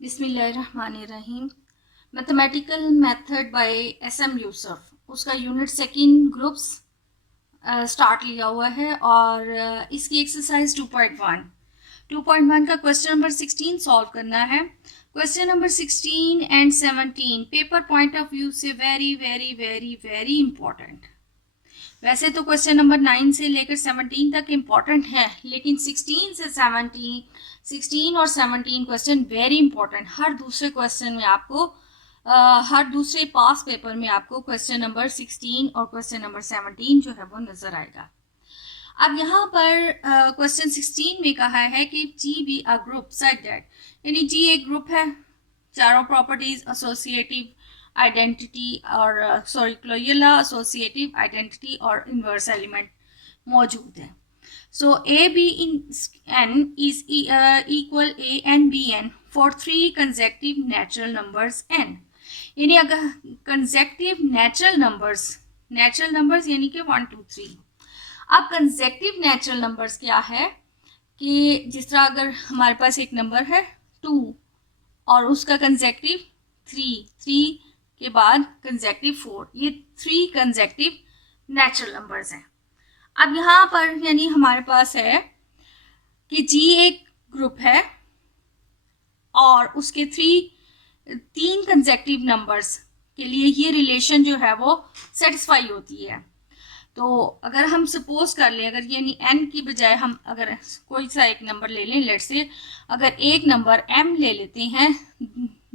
बिस्मिल्लाहिर्रहमानिर्रहीम। Mathematical method by SM. Yusuf, उसका unit second groups start लिया हुआ है और इसकी एक्सरसाइज 2.1 का क्वेश्चन नंबर 16 सॉल्व करना है। Question number 16 and 17 paper point of view से very very very very important. वैसे तो क्वेश्चन नंबर 9 से लेकर 17 तक इम्पॉर्टेंट है, लेकिन 16 और 17 क्वेश्चन वेरी इंपॉर्टेंट। हर दूसरे क्वेश्चन में आपको हर दूसरे पास पेपर में आपको क्वेश्चन नंबर 16 और क्वेश्चन नंबर 17 जो है वो नजर आएगा। अब यहाँ पर क्वेश्चन 16 में कहा है कि G be a group such that, यानी जी एक ग्रुप है, चारों प्रॉपर्टीज एसोसिएटिव आइडेंटिटी और क्लोजर एसोसिएटिव आइडेंटिटी और इनवर्स एलिमेंट मौजूद है। So A b in n is equal a n b n for 3 consecutive natural numbers n, यानी अगर कंसेक्टिव नेचुरल नंबर्स यानी कि 1 2 3। अब कंसेक्टिव नेचुरल नंबर्स क्या है कि जिस तरह अगर हमारे पास एक नंबर है 2 और उसका कंसेक्टिव 3 के बाद कंसेक्टिव 4, ये 3 कंसेक्टिव नेचुरल नंबर्स हैं। अब यहाँ पर यानी हमारे पास है कि जी एक ग्रुप है और उसके 3 कंसेक्टिव नंबर्स के लिए ये रिलेशन जो है वो सेटिस्फाई होती है। तो अगर हम सपोज कर लें, अगर यानी n की बजाय हम अगर कोई सा एक नंबर ले लें, लेट्स से अगर एक नंबर m ले लेते हैं,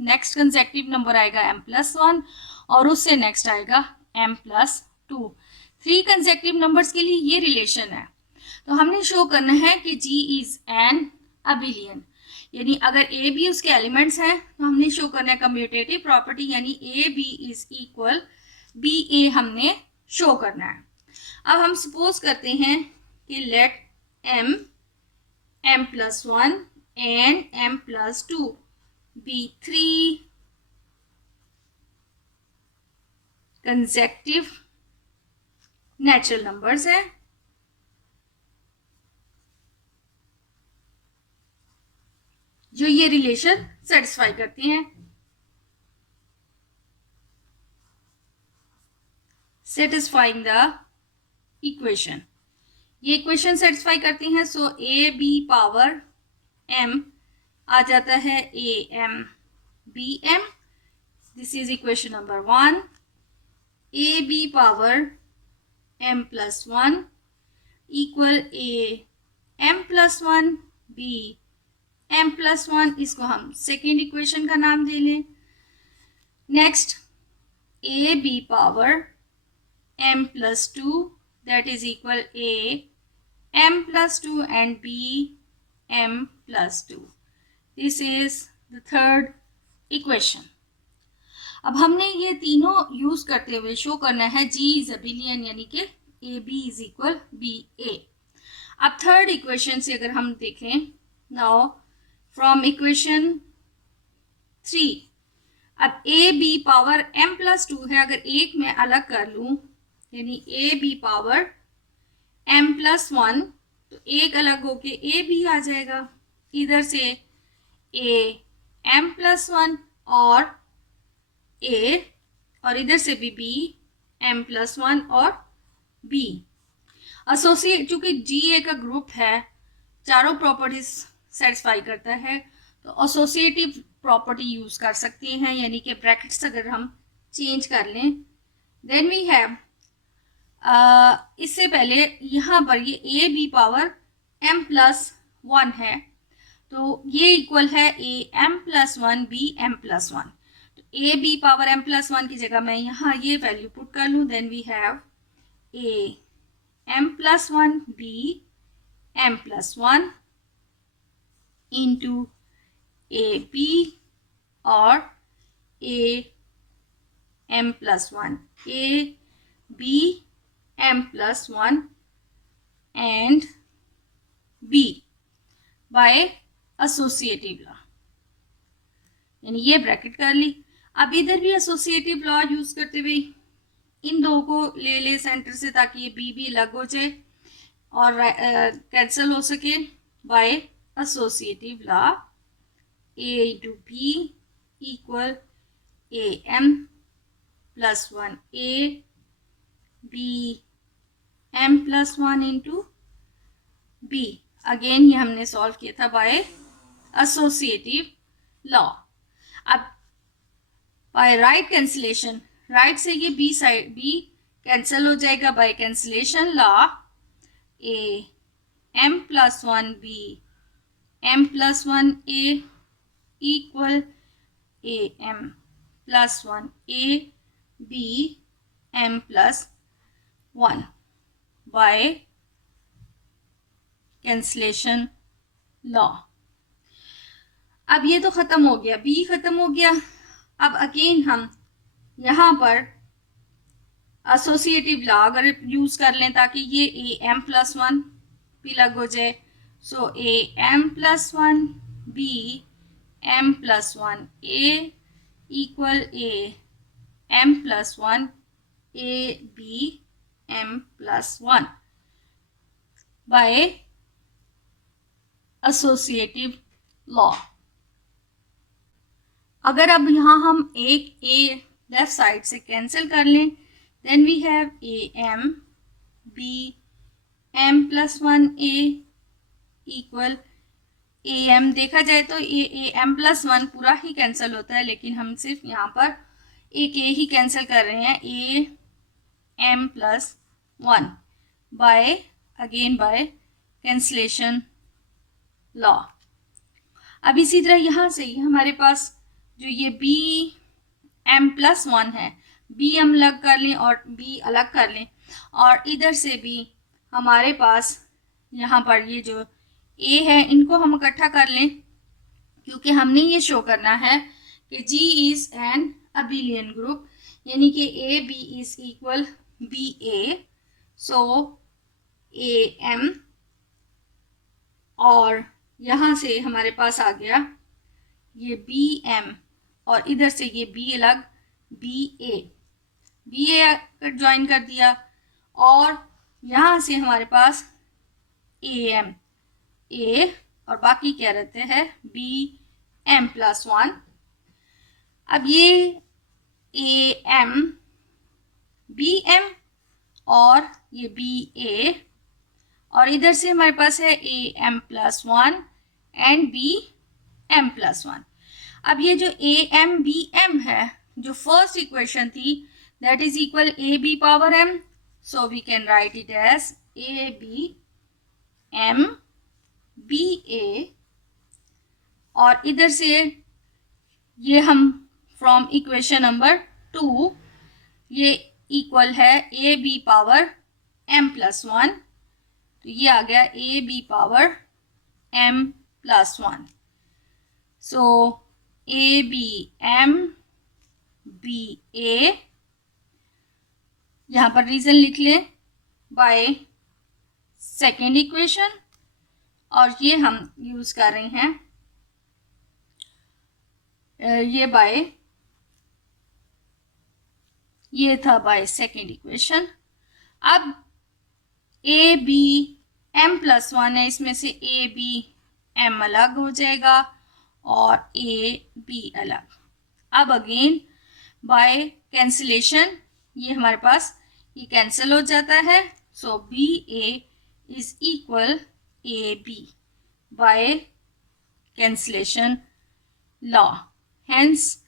नेक्स्ट कंसेक्टिव नंबर आएगा m+1 और उससे नेक्स्ट आएगा m+2। 3 कंसेक्टिव नंबर्स के लिए ये रिलेशन है। तो हमने शो करना है कि g इज एन अबिलियन, यानी अगर ए बी उसके एलिमेंट्स हैं तो हमने शो करना है कम्यूटेटिव प्रॉपर्टी, यानी a b is equal B a हमने शो करना है। अब हम सपोज करते हैं कि let m+1 and m+2 be 3 consecutive natural numbers हैं। जो ये रिलेशन सेटिस्फाई करते हैं। सेटिस्फाइंग द इक्वेशन, ये इक्वेशन सेटिस्फाई करती हैं। So A B power m आ जाता है A M B M, this is equation number 1। A B power m+1 equal A m+1 B m+1, इसको हम सेकेंड इक्वेशन का नाम दे लें। Next A B power m+2 that is equal a m+2 and b m+2, this is the third equation। अब हमने ये तीनों यूज करते हुए शो करना है g इज अबिलियन, यानी कि ए b is equal B a. अब थर्ड इक्वेशन से अगर हम देखें, नाउ फ्रॉम इक्वेशन 3, अब ए बी पावर m+2 है, अगर एक मैं अलग कर लूं यानी ए बी पावर m+1, तो एक अलग होके ए बी आ जाएगा, इधर से ए m+1 और ए और इधर से भी बी m+1 और बी। एसोसिएट, चूंकि जी ए का ग्रुप है, चारों प्रॉपर्टीज सेटिस्फाई करता है, तो एसोसिएटिव प्रॉपर्टी यूज कर सकते हैं, यानी कि ब्रैकेट्स अगर हम चेंज कर लें, देन वी हैव इससे पहले यहाँ पर ये ए बी पावर m+1 है, तो ये इक्वल है ए m+1 बी m+1। तो ए बी पावर m+1 की जगह मैं यहाँ ये वैल्यू पुट कर लूँ, then we have A m+1 B m+1 into A B और A m+1, A B m+1 and b by associative law, यानी ये ब्रैकेट कर ली। अब इधर भी एसोसिएटिव लॉ यूज करते हुए इन दो को ले ले सेंटर से, ताकि ये बी भी अलग हो जाए और कैंसिल हो सके by associative law. A into B equal AM plus 1A, B M plus 1 into B. Again ये हमने सॉल्व किया था बाय एसोसिएटिव लॉ. अब बाय राइट कैंसिलेशन, राइट से ये बी साइड बी कैंसिल हो जाएगा by cancellation law. A M plus 1 B M plus 1 A equal A M plus 1 A B M plus 1 by cancellation law. अब ये तो खत्म हो गया, बी खत्म हो गया. अब अगेन हम यहाँ पर एसोसिएटिव लॉ अगर यूज कर लें ताकि ये ए एम प्लस 1 भी लग हो जाए. So A M plus 1 B M plus 1 A equal A M plus 1 A B M plus 1 by associative law. अगर अब यहाँ हम एक ए लेफ्ट साइड से कैंसिल कर लें, then we have a M B M plus 1 A equal A m. देखा जाए तो ए एम प्लस 1 पूरा ही कैंसिल होता है, लेकिन हम सिर्फ यहाँ पर एक ए ही कैंसिल कर रहे हैं. A M plus 1 by again by cancellation law. अब इसी तरह यहाँ से हमारे पास जो ये बी एम प्लस 1 है, बी हम अलग कर लें और बी अलग कर लें, और इधर से भी हमारे पास यहाँ पर ये जो ए है इनको हम इकट्ठा कर लें, क्योंकि हमने ये शो करना है कि G is an abelian group, यानी कि ए B is equal B A. So A M और यहाँ से हमारे पास आ गया ये बी एम और इधर से ये बी अलग बी ए ज्वाइन कर दिया, और यहाँ से हमारे पास ए एम ए और बाकी क्या रहते हैं बी एम प्लस 1. अब ये ए एम बी एम और ये बी ए, और इधर से हमारे पास है A M plus 1 and B M plus 1. अब ये जो ए एम बी एम है, जो फर्स्ट इक्वेशन थी, that is equal a B power m. So we can write it as a B m b a, और इधर से ये हम फ्रॉम इक्वेशन नंबर 2 ये इक्वल है a B power m plus 1. तो ये आ गया a B power m plus 1. So A B m b a, यहाँ पर रीजन लिख लें बाय सेकेंड इक्वेशन, और ये हम यूज कर रहे हैं ये बाय, ये था बाय सेकेंड इक्वेशन. अब ए बी एम प्लस 1 है, इसमें से ए बी एम अलग हो जाएगा और ए बी अलग. अब अगेन बाय कैंसिलेशन ये हमारे पास ये कैंसिल हो जाता है. So b a is equal a b by cancellation law. Hence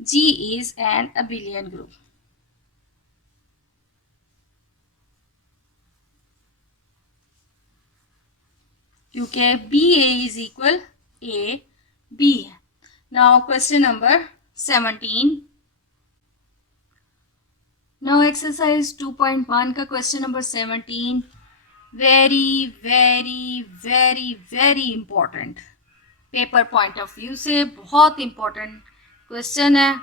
G is an abelian group. क्योंकि b a is equal a b है. Now question number 17. Now exercise 2.1 का question number 17 very very very very important, paper point of view से बहुत important question है.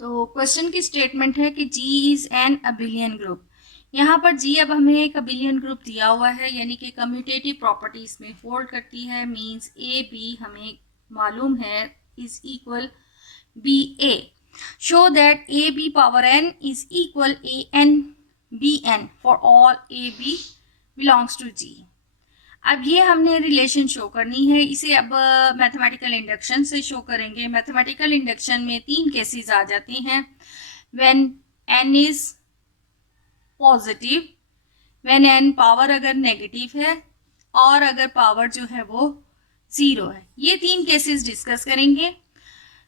तो question की statement है कि जी इज एन अबिलियन ग्रुप. यहाँ पर जी अब हमें एक अबिलियन ग्रुप दिया हुआ है, यानी कि कम्यूटेटिव प्रॉपर्टीज में होल्ड करती है. मींस ए बी हमें मालूम है is equal B a. Show that a B power n is equal a n b n for all a b belongs to G. अब ये हमने रिलेशन शो करनी है, इसे अब मैथमेटिकल इंडक्शन से शो करेंगे। मैथमेटिकल इंडक्शन में 3 केसेस आ जाते हैं। When n is positive, when n power अगर नेगेटिव है, और अगर पावर जो है वो 0 है। ये 3 केसेस डिस्कस करेंगे।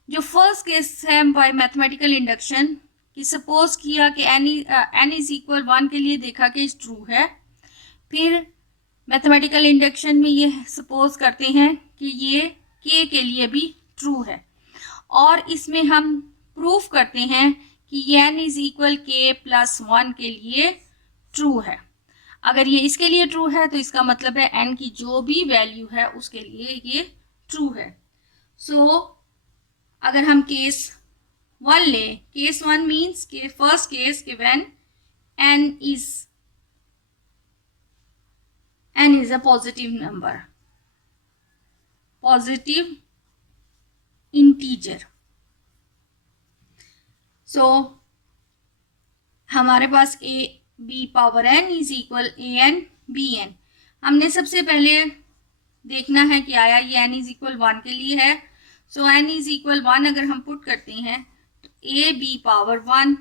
जो फर्स्ट केस है बाय मैथमेटिकल इंडक्शन कि सपोज किया कि n इज इक्वल 1 के लिए देखा कि ट्रू है। फिर मैथमेटिकल इंडक्शन में ये सपोज करते हैं कि ये k के लिए भी ट्रू है, और इसमें हम प्रूफ करते हैं कि ये n is equal k plus 1 के लिए ट्रू है। अगर ये इसके लिए ट्रू है तो इसका मतलब है n की जो भी वैल्यू है उसके लिए ये ट्रू है। सो अगर हम केस 1 ले, केस 1 मीन्स के फर्स्ट केस के when n is a positive number, positive integer. So हमारे पास a b power n is equal a n b n। हमने सबसे पहले देखना है कि आया ये n इज इक्वल 1 के लिए है। सो n इज इक्वल 1 अगर हम पुट करते हैं तो a b power 1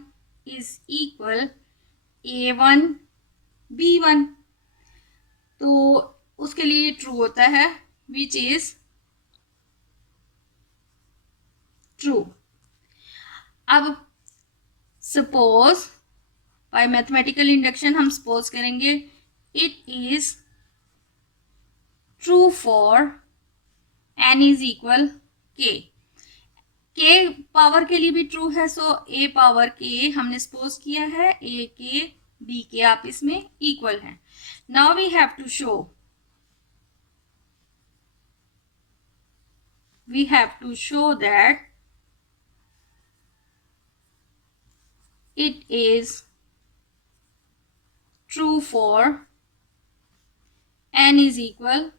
is equal a 1 b 1, तो उसके लिए ट्रू होता है विच इज ट्रू। अब सपोज बाय मैथमेटिकल इंडक्शन हम सपोज करेंगे it is true for n is equal k power के लिए भी ट्रू है। सो a पावर k हमने सपोज किया है a के b के आप इसमें इक्वल है। Now we have to show that it is true for n is equal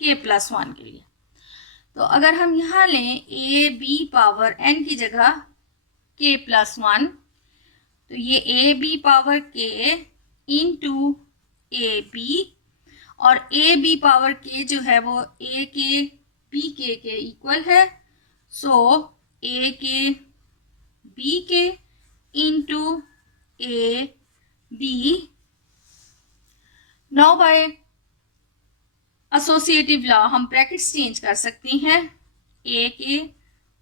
k plus 1 के लिए। तो अगर हम यहाँ लें a b पावर n की जगह k plus 1, तो ये a b power k into a b, और a b पावर k जो है वो a के b के इक्वल है। सो a के b के into a b। Now by associative law हम ब्रैकेट्स चेंज कर सकते हैं, a के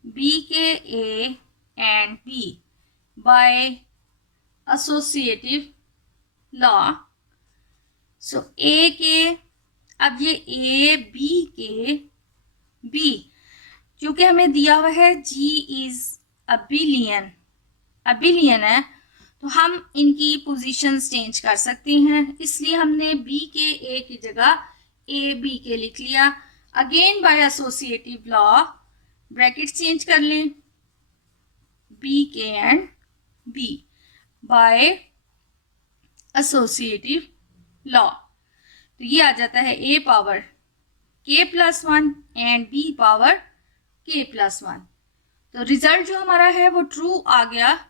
b के a and b by associative law. So a के, अब ये a b के b, क्योंकि हमें दिया हुआ है g इज अ बिलियन है, तो हम इनकी पोजीशंस चेंज कर सकते हैं। इसलिए हमने b के a की जगह a b के लिख लिया। Again by associative law bracket change कर लें, b के and b by associative law, तो ये आ जाता है a power k plus 1 and b power k plus 1। तो रिजल्ट जो हमारा है वो ट्रू आ गया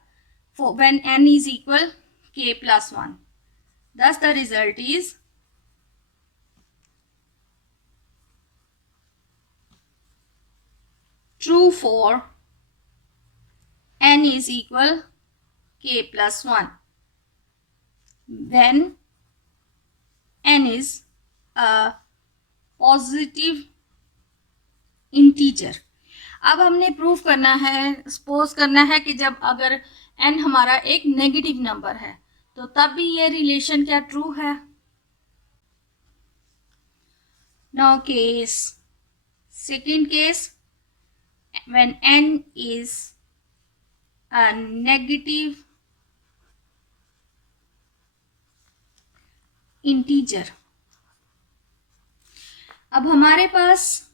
when n is equal k plus 1. Thus the result is true for n is equal k plus 1 when n is a positive integer. अब हमने proof करना है, सपोज करना है कि जब अगर n हमारा एक नेगेटिव नंबर है तो तब भी ये रिलेशन क्या ट्रू है। Now case second case, when n is a negative integer. अब हमारे पास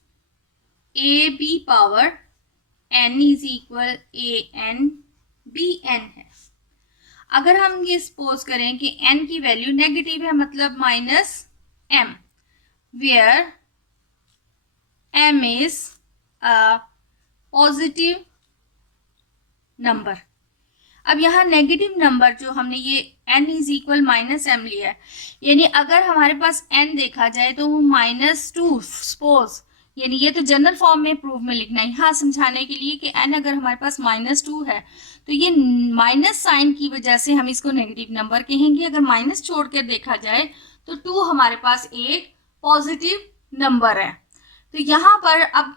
a b power n is equal a n b n है। अगर हम ये सपोज करें कि n की वैल्यू नेगेटिव है, मतलब minus m, where m is a positive number. अब यहाँ नेगेटिव नंबर जो हमने ये n is equal minus M लिया है, यानी अगर हमारे पास n देखा जाए तो वो -2 सपोज, यानी ये तो जनरल फॉर्म में प्रूफ में लिखना है, यहाँ समझाने के लिए कि n अगर हमारे पास -2 है तो ये माइनस साइन की वजह से हम इसको नेगेटिव नंबर कहेंगे। अगर माइनस छोड़कर देखा जाए तो 2 हमारे पास एक पॉजिटिव नंबर है। तो यहाँ पर अब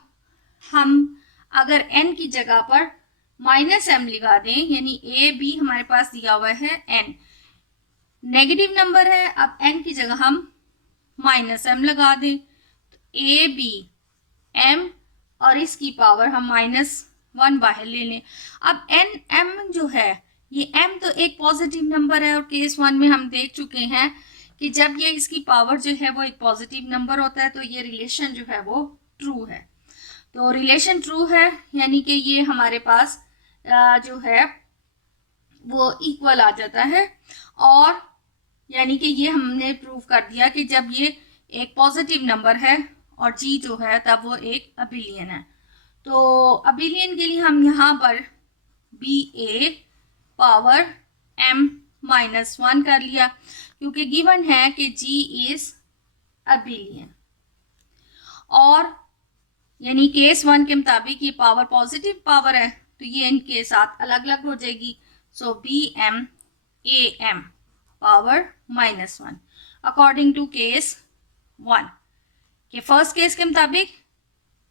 हम अगर n की जगह पर -m लगा दें, यानी a b हमारे पास दिया हुआ है n, नेगेटिव नंबर है, अब n की जगह हम -m लगा दें, तो a b m और इसकी पावर हम -1 बाहर ले लें। अब m जो है, ये m तो एक पॉजिटिव नंबर है और केस 1 में हम देख चुके हैं कि जब ये इसकी पावर जो है वो एक पॉजिटिव नंबर होता है तो ये रिलेशन जो है वो ट्रू है। तो रिलेशन ट्रू है यानी कि ये हमारे पास जो है वो इक्वल आ जाता है, और यानी कि ये हमने प्रूव कर दिया कि जब ये एक पॉजिटिव नंबर है और g जो है तब वो एक अबिलियन है। तो अबिलियन के लिए हम यहाँ पर ba पावर m-1 कर लिया, क्योंकि गिवन है कि g इज अबिलियन, और यानी केस 1 के मुताबिक ये पावर पॉजिटिव पावर है तो ये इनके साथ अलग अलग हो जाएगी। सो bm am power -1 according to case 1 के फर्स्ट केस के मुताबिक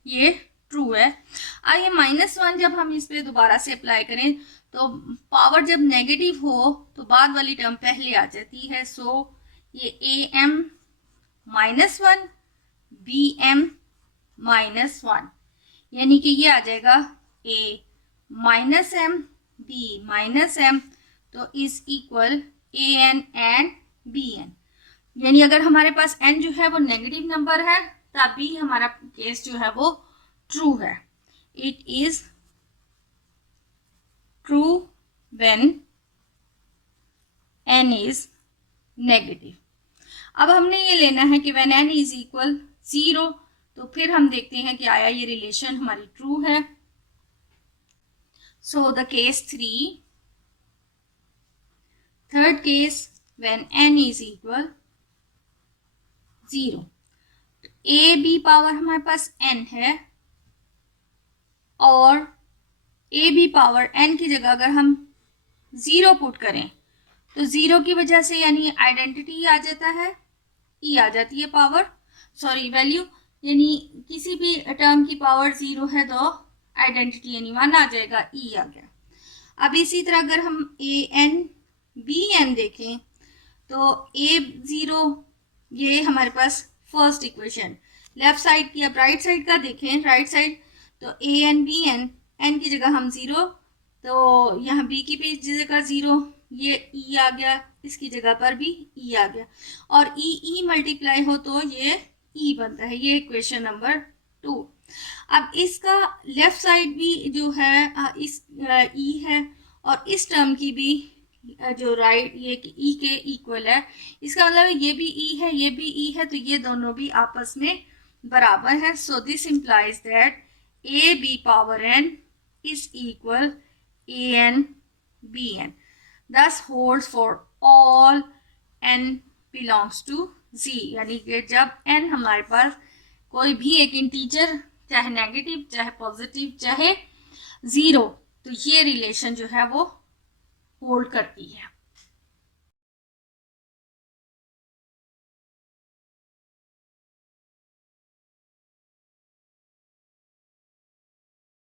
ये ट्रू है। अब ये -1 जब हम इस पे दोबारा से अप्लाई करें तो पावर जब नेगेटिव हो तो बाद वाली टर्म पहले आ जाती है। सो ये am -1 bm -1, यानी कि ये आ जाएगा a -m b -m, तो is equal an and bn, यानी अगर हमारे पास n जो है वो नेगेटिव नंबर है तब भी हमारा केस जो है वो ट्रू है। It is true when n is negative. अब हमने ये लेना है कि व्हेन n इज इक्वल 0, तो फिर हम देखते हैं कि आया ये रिलेशन हमारी ट्रू है। So the case 3, third case when n is equal 0, a b power हमारे पास n है और a b पावर n की जगह अगर हम 0 पुट करें तो 0 की वजह से यानी आइडेंटिटी आ जाता है, e आ जाती है पावर, सॉरी वैल्यू, यानी किसी भी टर्म की पावर 0 है तो आइडेंटिटी यानी 1 आ जाएगा, e आ गया। अब इसी तरह अगर हम an bn देखें तो a0 ये हमारे पास फर्स्ट इक्वेशन, लेफ्ट साइड की, अब राइट साइड का देखें, राइट साइड तो an bn, n की जगह हम 0, तो यहाँ b की भी जगह 0, ये e आ गया, इसकी जगह पर भी e आ गया, और e मल्टीप्लाई हो तो ये e बनता है, ये इक्वेशन नंबर 2। अब इसका लेफ्ट साइड भी जो है इस e है और इस टर्म की भी जो राइट ये e के इक्वल है, इसका मतलब ये भी e है ये भी e है, तो ये दोनों भी आपस में बराबर है। So this implies that a b power n is equal an bn, thus holds for all n belongs to z, यानी कि जब n हमारे पास कोई भी एक इंटीजर, चाहे नेगेटिव चाहे पॉजिटिव चाहे 0, तो ये रिलेशन जो है वो होल्ड करती है।